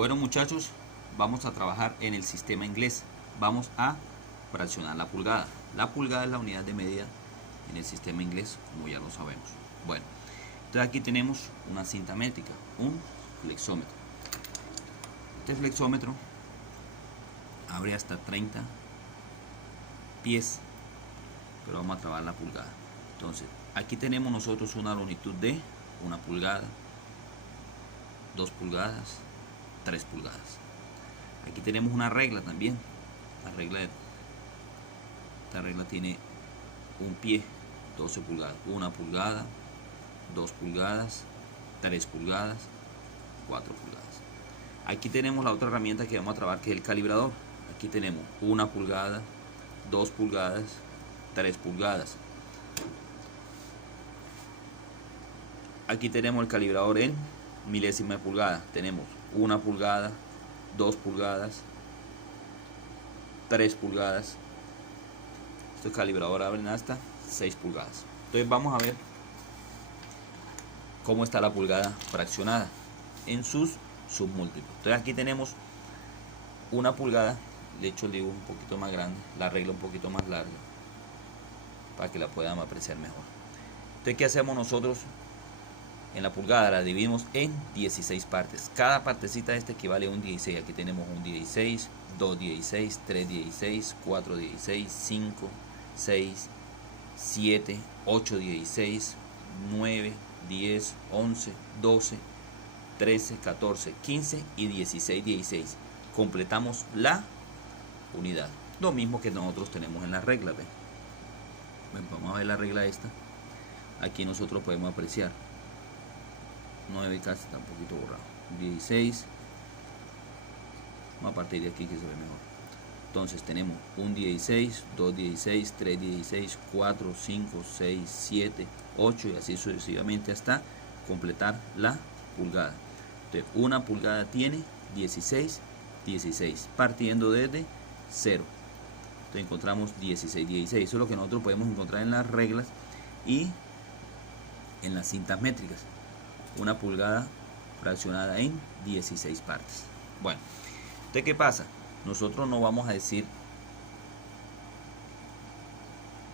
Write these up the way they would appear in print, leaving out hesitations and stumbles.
Bueno, muchachos, vamos a trabajar en el sistema inglés. Vamos a fraccionar la pulgada. La pulgada es la unidad de medida en el sistema inglés, como ya lo sabemos. Bueno, entonces aquí tenemos una cinta métrica, un flexómetro. Este flexómetro abre hasta 30 pies, pero vamos a trabajar la pulgada. Entonces, aquí tenemos nosotros una longitud de 1 pulgada, 2 pulgadas, 3 pulgadas. Aquí tenemos una regla también. Esta regla tiene un pie, 12 pulgadas, 1 pulgada, 2 pulgadas, 3 pulgadas, 4 pulgadas. Aquí tenemos la otra herramienta que vamos a trabajar, que es el calibrador. Aquí tenemos 1 pulgada, 2 pulgadas, 3 pulgadas. Aquí tenemos el calibrador en milésima de pulgada. Tenemos 1 pulgada, 2 pulgadas, 3 pulgadas. Estos calibradores abren hasta 6 pulgadas. Entonces vamos a ver cómo está la pulgada fraccionada en sus submúltiplos. Entonces aquí tenemos 1 pulgada. Le he hecho el dibujo un poquito más grande, la regla un poquito más larga, para que la puedan apreciar mejor. Entonces, ¿qué hacemos nosotros? En la pulgada la dividimos en 16 partes. Cada partecita de este equivale a un 16. Aquí tenemos un 16, 2 16, 3 16, 4 16, 5, 6, 7, 8 16, 9, 10, 11, 12, 13, 14, 15 y 16 16. Completamos la unidad. Lo mismo que nosotros tenemos en la regla. ¿Ven? Bueno, vamos a ver la regla esta. Aquí nosotros podemos apreciar 9, casi está un poquito borrado, 16. Vamos a partir de aquí que se ve mejor. Entonces tenemos un 16, 2 16, 3 16, 4, 5, 6, 7, 8 y así sucesivamente hasta completar la pulgada. Entonces 1 pulgada tiene 16 16, partiendo desde 0. Entonces encontramos 16 16. Eso es lo que nosotros podemos encontrar en las reglas y en las cintas métricas. 1 pulgada fraccionada en 16 partes. Bueno, entonces ¿qué pasa? Nosotros no vamos a decir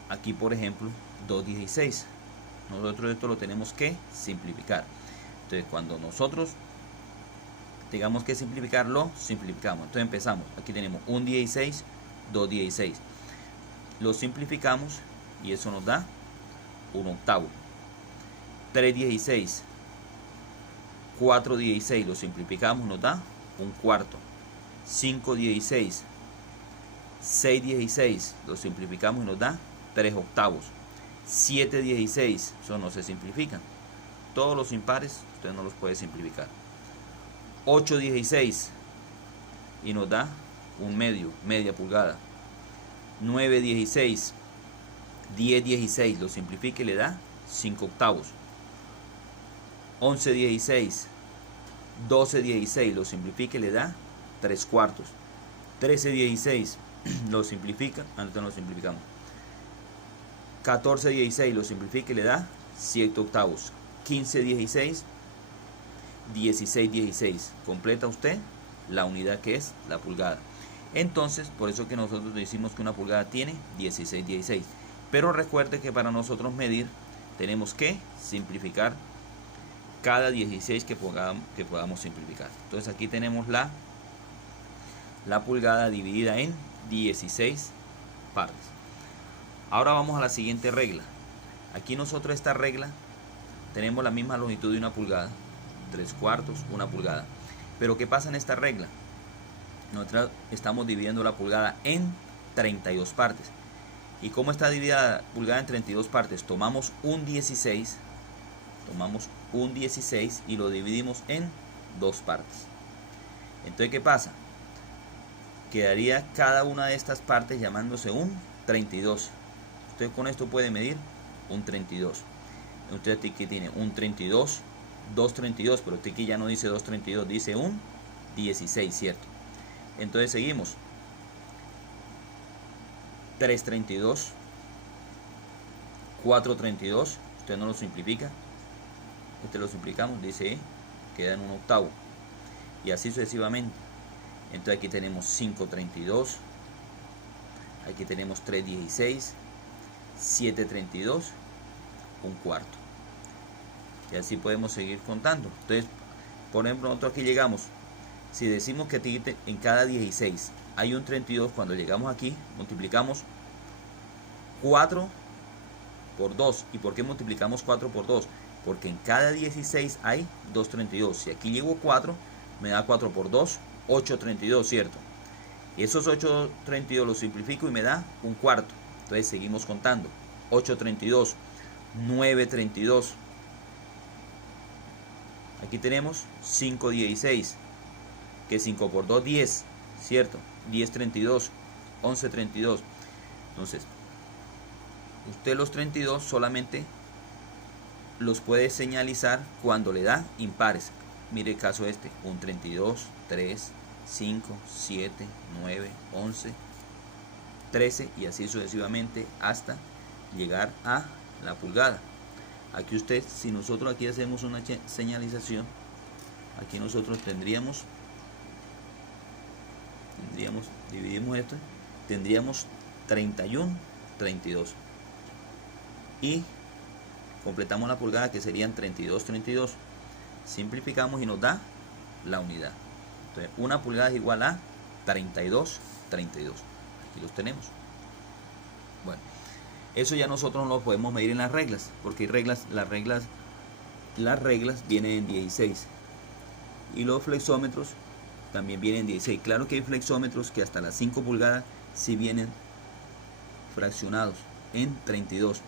aquí, por ejemplo, 2/16. Nosotros esto lo tenemos que simplificar. Entonces cuando nosotros tengamos que simplificarlo, simplificamos. Entonces empezamos. Aquí tenemos 1/16, 2/16. Lo simplificamos y eso nos da 1/8. 3/16. 4/16 lo simplificamos, nos da 1/4. 5/16. 6/16 lo simplificamos y nos da 3/8. 7/16, eso no se simplifican. Todos los impares usted no los puede simplificar. 8/16 y nos da media pulgada. 9/16. 10/16 lo simplifica y le da 5/8. 11/16, 12/16 lo simplifica y le da 3/4. 13/16 lo simplifica, antes no lo simplificamos. 14/16 lo simplifica y le da 7/8. 15/16, 16/16. Completa usted la unidad que es la pulgada. Entonces, por eso que nosotros decimos que 1 pulgada tiene 16 16. Pero recuerde que para nosotros medir tenemos que simplificar cada 16 que podamos simplificar. Entonces aquí tenemos la pulgada dividida en 16 partes. Ahora vamos a la siguiente regla. Aquí nosotros esta regla tenemos la misma longitud de 1 pulgada, 3/4, 1 pulgada. Pero ¿qué pasa en esta regla? Nosotros estamos dividiendo la pulgada en 32 partes. ¿Y cómo está dividida la pulgada en 32 partes? Tomamos un 16 y lo dividimos en 2 partes. Entonces, ¿qué pasa? Quedaría cada una de estas partes llamándose un 32. Usted con esto puede medir un 32. Usted aquí tiene un 32, 2/32, pero usted aquí ya no dice 2/32, dice un 16, ¿cierto? Entonces seguimos. 3/32, 4/32, usted no lo simplifica. Este lo simplificamos, dice, queda en 1/8. y así sucesivamente. Entonces aquí tenemos 532, aquí tenemos 316, 732, un cuarto, y así podemos seguir contando. Entonces, por ejemplo, nosotros aquí llegamos, si decimos que en cada 16 hay un 32, cuando llegamos aquí multiplicamos 4 por 2. ¿Y por qué multiplicamos 4 por 2? Porque en cada 16 hay 2 32. Si aquí llevo 4, me da 4 por 2, 8 32, ¿cierto? Y esos 8 32 los simplifico y me da un cuarto. Entonces seguimos contando. 8 32, 9 32. Aquí tenemos 5 16, que 5 por 2 10, ¿cierto? 10 32, 11 32. Entonces, usted los 32 solamente los puede señalizar cuando le da impares. Mire el caso este, un 32, 3, 5, 7, 9, 11, 13 y así sucesivamente hasta llegar a la pulgada. Aquí usted, si nosotros aquí hacemos una señalización, aquí nosotros tendríamos, dividimos esto, tendríamos 31, 32 y completamos la pulgada, que serían 32, 32. Simplificamos y nos da la unidad. Entonces, una pulgada es igual a 32, 32. Aquí los tenemos. Bueno, eso ya nosotros no lo podemos medir en las reglas, porque las reglas vienen en 16 y los flexómetros también vienen en 16. Claro que hay flexómetros que hasta las 5 pulgadas sí vienen fraccionados en 32,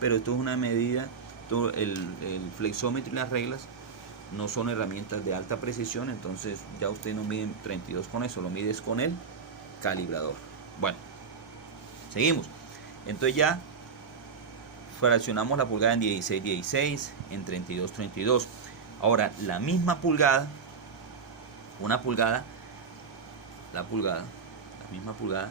pero esto es una medida. El flexómetro y las reglas no son herramientas de alta precisión, entonces ya usted no mide 32 con eso, lo mides con el calibrador. Bueno, seguimos. Entonces ya fraccionamos la pulgada en 16 16, en 32 32. Ahora la misma pulgada, la misma pulgada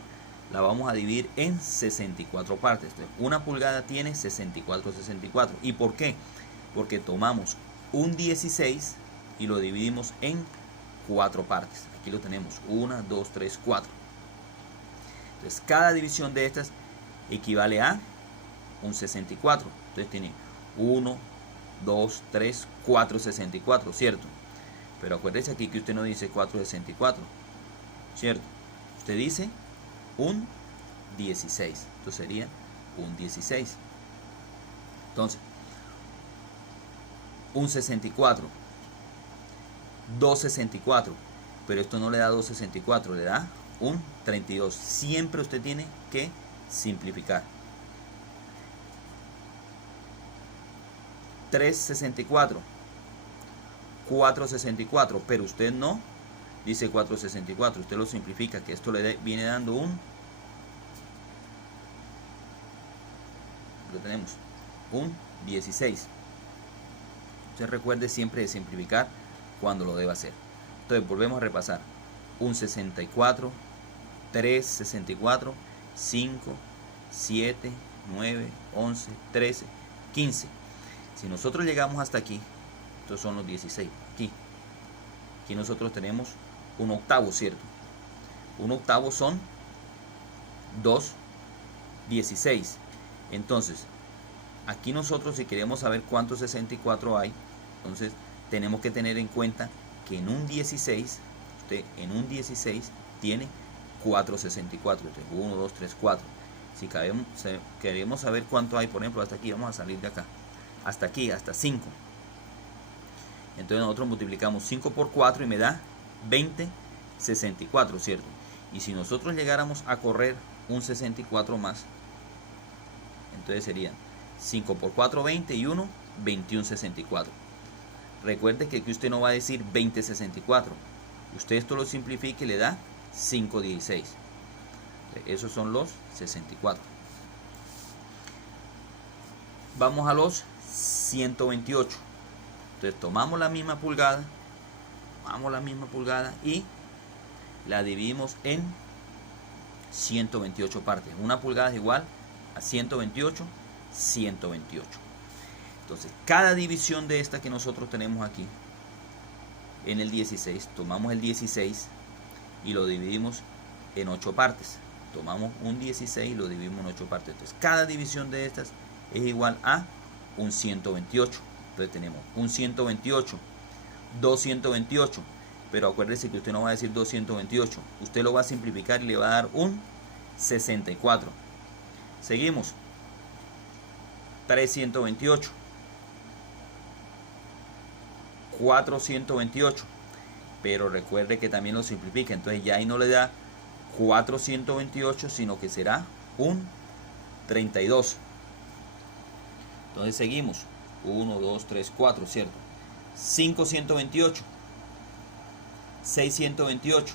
la vamos a dividir en 64 partes. Entonces, una pulgada tiene 64 64. ¿Y por qué? Porque tomamos un 16 y lo dividimos en 4 partes. Aquí lo tenemos, 1, 2, 3, 4. Entonces cada división de estas equivale a un 64. Entonces tiene 1, 2, 3, 4 64, ¿cierto? Pero acuérdese aquí que usted no dice 4 64, ¿cierto? Usted dice un 16. Esto sería un 16. Entonces, un 64, 264, pero esto no le da 264, le da un 32. Siempre usted tiene que simplificar. 364, 464, pero usted no dice 464, usted lo simplifica, que esto le viene dando un, lo tenemos, un 16. Usted recuerde siempre de simplificar cuando lo deba hacer. Entonces volvemos a repasar. Un 64, 3 64, 5, 7, 9, 11, 13, 15. Si nosotros llegamos hasta aquí, estos son los 16. Aquí nosotros tenemos un octavo, ¿cierto? Un octavo son 2 16. Entonces, aquí nosotros, si queremos saber cuántos 64 hay, entonces tenemos que tener en cuenta que en un 16, usted en un 16 tiene 4 64. Entonces, 1, 2, 3, 4. Si queremos saber cuánto hay, por ejemplo, hasta aquí, vamos a salir de acá. Hasta aquí, hasta 5. Entonces nosotros multiplicamos 5 por 4 y me da 20 64, ¿cierto? Y si nosotros llegáramos a correr un 64 más, entonces serían 5 por 4, 20 y 1, 21 64. Recuerde que aquí usted no va a decir 20 64. Usted esto lo simplifica y le da 5 16. Esos son los 64. Vamos a los 128. Entonces tomamos la misma pulgada, y la dividimos en 128 partes. Una pulgada es igual a 128, 128. Entonces cada división de esta que nosotros tenemos aquí en el 16. Tomamos el 16 y lo dividimos en 8 partes. Tomamos un 16 y lo dividimos en 8 partes. Entonces cada división de estas es igual a un 128. Entonces tenemos un 128, 228. Pero acuérdese que usted no va a decir 228. Usted lo va a simplificar y le va a dar un 64. Seguimos. 328. 428. Pero recuerde que también lo simplifica. Entonces ya ahí no le da 428, sino que será un 32. Entonces seguimos. 1, 2, 3, 4, ¿cierto? 528. 628.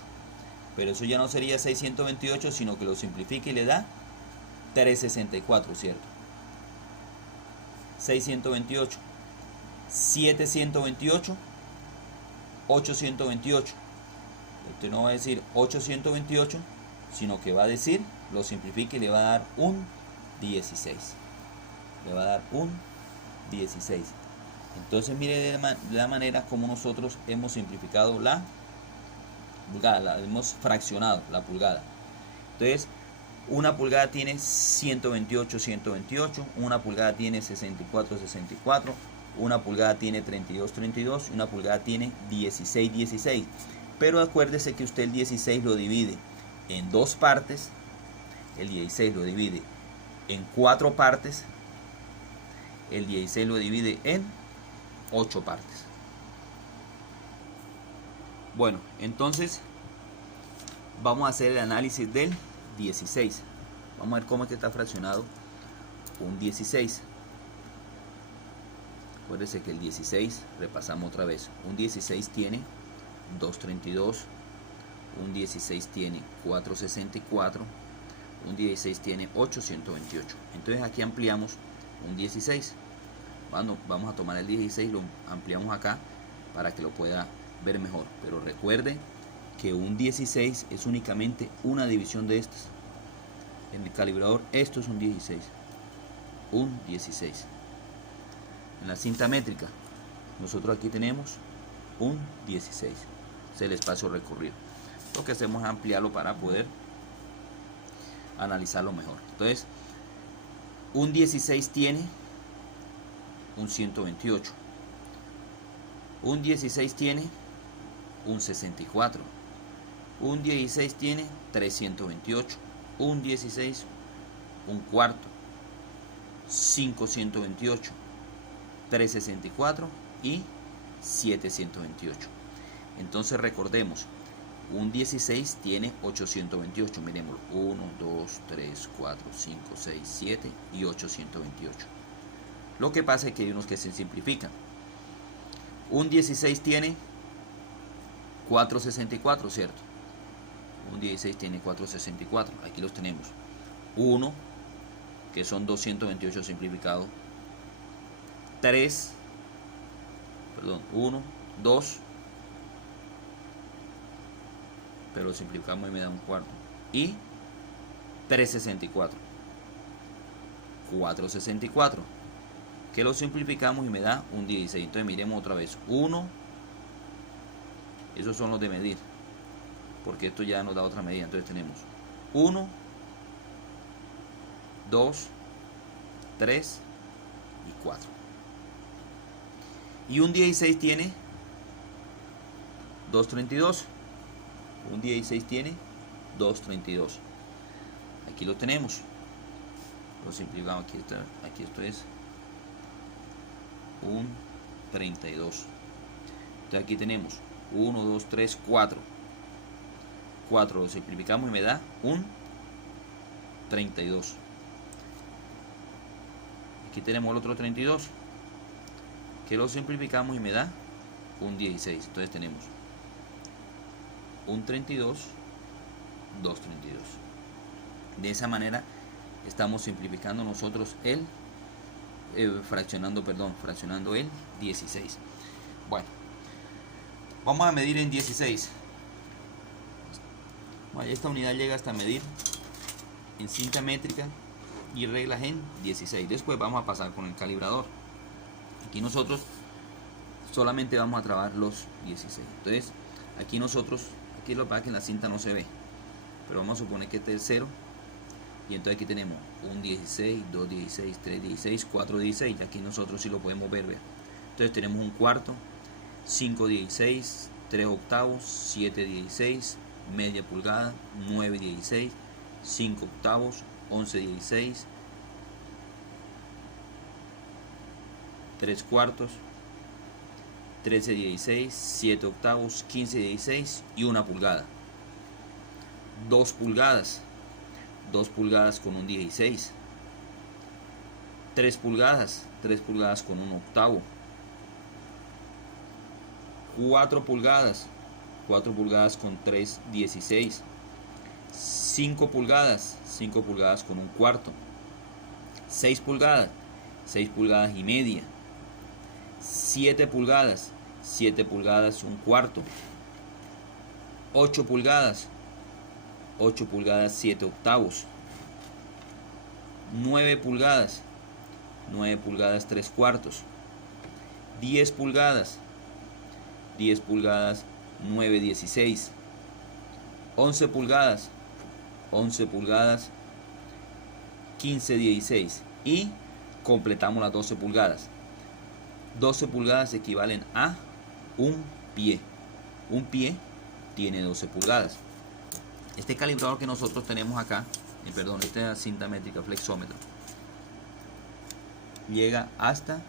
Pero eso ya no sería 628, sino que lo simplifica y le da 364, ¿cierto? 628. 728. 828. Usted no va a decir 828, sino que va a decir, lo simplifica y le va a dar un 16. Le va a dar un 16. Entonces mire de la manera como nosotros hemos simplificado la pulgada, hemos fraccionado la pulgada. Entonces una pulgada tiene 128, 128, una pulgada tiene 64, 64, una pulgada tiene 32, 32, una pulgada tiene 16, 16. Pero acuérdese que usted el 16 lo divide en 2 partes, el 16 lo divide en 4 partes, el 16 lo divide en 8 partes. Bueno, entonces vamos a hacer el análisis del 16. Vamos a ver cómo es que está fraccionado un 16. Acuérdense que el 16, repasamos otra vez, un 16 tiene 232, un 16 tiene 464, un 16 tiene 828. Entonces aquí ampliamos un 16. Vamos a tomar el 16, lo ampliamos acá para que lo pueda ver mejor. Pero recuerde que un 16 es únicamente una división de estas. En el calibrador esto es un 16. Un 16. En la cinta métrica nosotros aquí tenemos un 16. Es el espacio recorrido. Lo que hacemos es ampliarlo para poder analizarlo mejor. Entonces, un 16 tiene un 128. Un 16 tiene un 64. Un 16 tiene 328. Un 16, un cuarto, 528, 364 y 728. Entonces recordemos, un 16 tiene 828, miremoslo, 1, 2, 3, 4, 5, 6, 7 y 828. Lo que pasa es que hay unos que se simplifican. Un 16 tiene 464, ¿cierto? Un 16 tiene 464, aquí los tenemos. 1, que son 228 simplificados. 3, perdón, 1, 2, pero lo simplificamos y me da un cuarto. Y 364. 464, que lo simplificamos y me da un 16. Entonces miremos otra vez. 1, esos son los de medir, porque esto ya nos da otra medida. Entonces tenemos 1, 2, 3 y 4. Y un 16 tiene 232. Un 16 tiene 232. Aquí lo tenemos. Lo simplificamos. Aquí esto es un 32. Entonces aquí tenemos 1, 2, 3, 4. 4 lo simplificamos y me da un 32. Aquí tenemos el otro 32, que lo simplificamos y me da un 16. Entonces tenemos un 32, 2 32. De esa manera estamos simplificando nosotros fraccionando el 16. Bueno, vamos a medir en 16. Esta unidad llega hasta medir en cinta métrica y reglas en 16. Después vamos a pasar con el calibrador. Aquí nosotros solamente vamos a trabajar los 16. Entonces aquí nosotros, aquí lo que pasa es que en la cinta no se ve, pero vamos a suponer que este es 0, y entonces aquí tenemos un 16, 2 16, 3 16, 4 16, y aquí nosotros sí lo podemos ver. Entonces tenemos un cuarto, 5 16, 3 octavos, 7 16, media pulgada, 9 16, 5 octavos, 11 16, 3 cuartos, 13 16, 7 octavos, 15 16 y 1 pulgada. 2 pulgadas, 2 pulgadas con un 16, 3 pulgadas, 3 pulgadas con un octavo, 4 pulgadas, 4 pulgadas con 3 16, 5 pulgadas, 5 pulgadas con un cuarto, 6 pulgadas, 6 pulgadas y media, 7 pulgadas, 7 pulgadas un cuarto, 8 pulgadas, 8 pulgadas 7 octavos, 9 pulgadas, 9 pulgadas 3 cuartos, 10 pulgadas, 10 pulgadas 9 16, 11 pulgadas, 11 pulgadas 15 16 y completamos las 12 pulgadas. 12 pulgadas equivalen a un pie. Un pie tiene 12 pulgadas. Este calibrador que nosotros tenemos acá, esta cinta métrica flexómetro, llega hasta,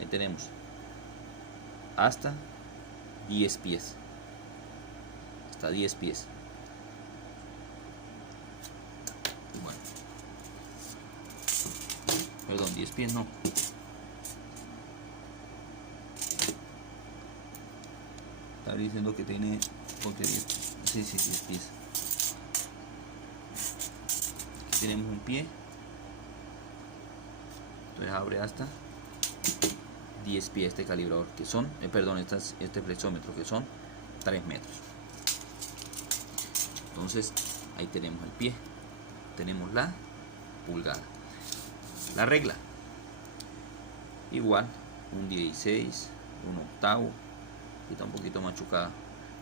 ahí tenemos, hasta 10 pies. Hasta 10 pies. Bueno, perdón, 10 pies no. Está diciendo que tiene, porque 10, sí, 10 pies. Aquí tenemos un pie. Entonces abre hasta 10 pies este calibrador, que son, este flexómetro, que son 3 metros. Entonces ahí tenemos el pie, tenemos la pulgada. La regla, igual, un 16, un octavo, está un poquito machucada,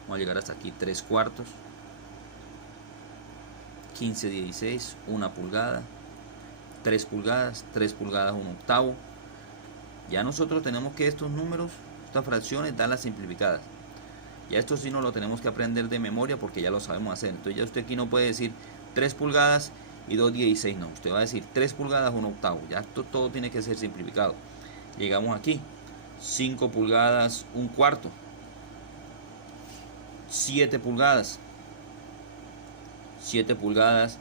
vamos a llegar hasta aquí 3 cuartos, 15 16, 1 pulgada, 3 pulgadas, 3 pulgadas, 1 octavo. Ya nosotros tenemos que estos números, estas fracciones, darlas simplificadas. Ya esto sí no lo tenemos que aprender de memoria porque ya lo sabemos hacer. Entonces ya usted aquí no puede decir 3 pulgadas y 2 16, no. Usted va a decir 3 pulgadas, 1 octavo. Ya esto todo tiene que ser simplificado. Llegamos aquí, 5 pulgadas, 1 cuarto, 7 pulgadas, 7 pulgadas,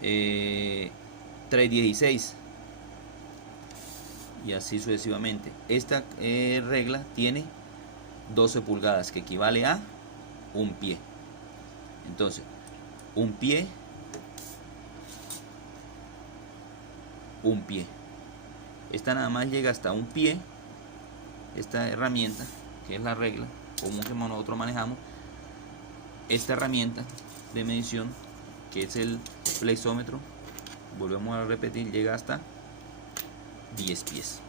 3 16 y así sucesivamente. Esta regla tiene 12 pulgadas, que equivale a un pie. Entonces, un pie, un pie. Esta nada más llega hasta un pie. Esta herramienta, que es la regla común que nosotros manejamos, esta herramienta de medición, que es el flexómetro, volvemos a repetir, llega hasta 10 pies.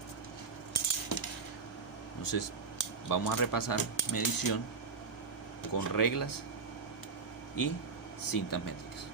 Entonces vamos a repasar medición con reglas y cintas métricas.